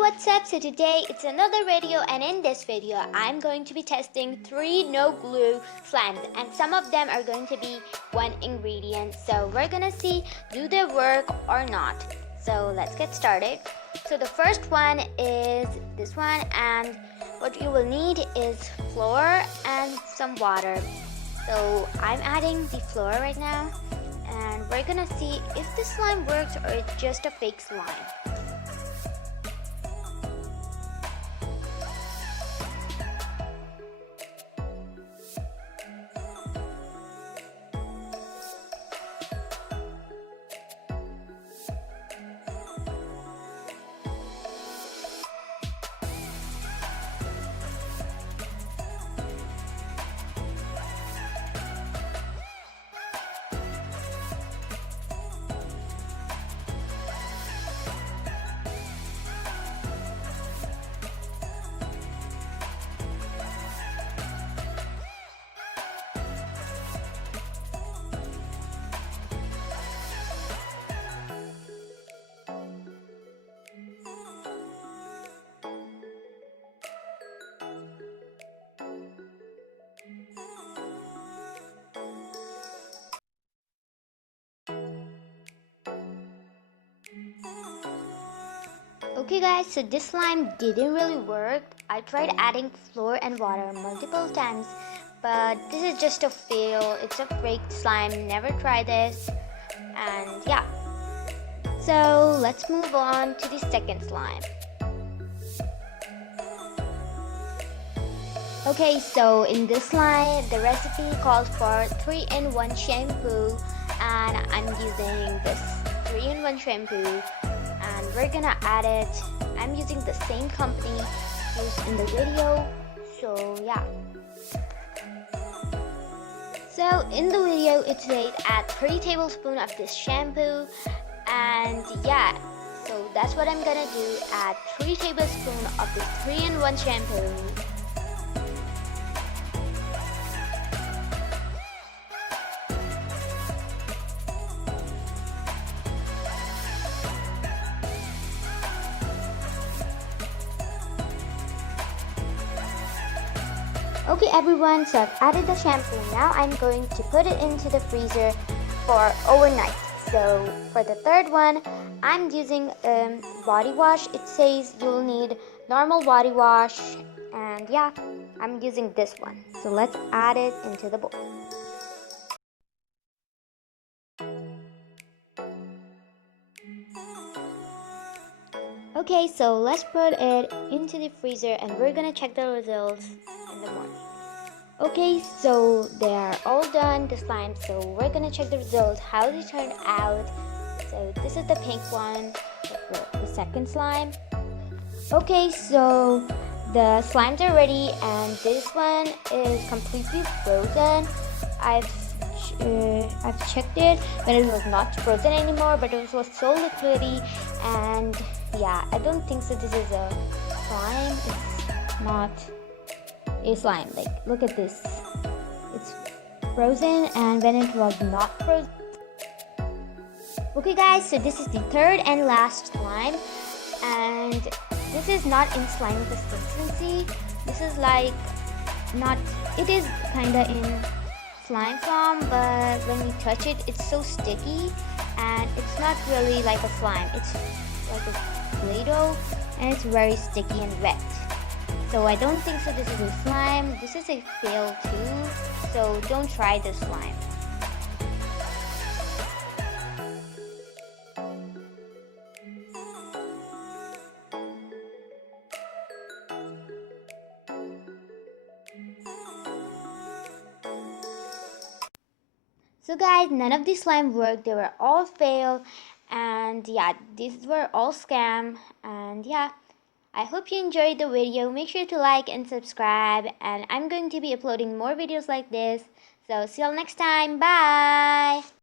what's up? So today it's another video, and in this video I'm going to be testing 3 no glue slimes, and some of them are going to be one ingredient. So we're gonna see do they work or not. So let's get started. So the first one is this one, and what you will need is flour and some water. So I'm adding the flour right now, and we're gonna see if the slime works or it's just a fake slime. Okay guys, so this slime didn't really work. I tried adding flour and water multiple times, but this is just a fail. It's a fake slime. Never try this. And yeah. So let's move on to the second slime. Okay, so in this slime, the recipe calls for 3-in-1 shampoo, and I'm using this 3-in-1 shampoo. And we're gonna add it. I'm using the same company used in the video, so yeah. So in the video it says add 3 tablespoons of this shampoo, and yeah, so that's what I'm gonna do. Add 3 tablespoons of this 3-in-1 shampoo. Okay everyone, so I've added the shampoo. Now I'm going to put it into the freezer for overnight. So for the third one, I'm using body wash. It says you'll need normal body wash, and yeah, I'm using this one. So let's add it into the bowl. Okay, so let's put it into the freezer, and we're gonna check the results in the morning. Okay, so they are all done, the slime. So we're gonna check the results, how they turned out. So this is the pink one, the second slime. Okay, so the slimes are ready, and this one is completely frozen. I've checked it when it was not frozen anymore, but it was so liquidy, and yeah, I don't think so this is a slime. It's not a slime. Like, look at this, it's frozen, and when it was not frozen. Okay guys, so this is the third and last slime, and this is not in slime consistency. This is like not, it is kinda in slime form, but when you touch it, it's so sticky, and it's not really like a slime. It's like a Play-Doh, and it's very sticky and wet. So I don't think so this is a slime. This is a fail too, so don't try this slime. So guys, none of these slime worked. They were all fail, and yeah, these were all scam. And yeah, I hope you enjoyed the video. Make sure to like and subscribe, and I'm going to be uploading more videos like this. So see you all next time. Bye.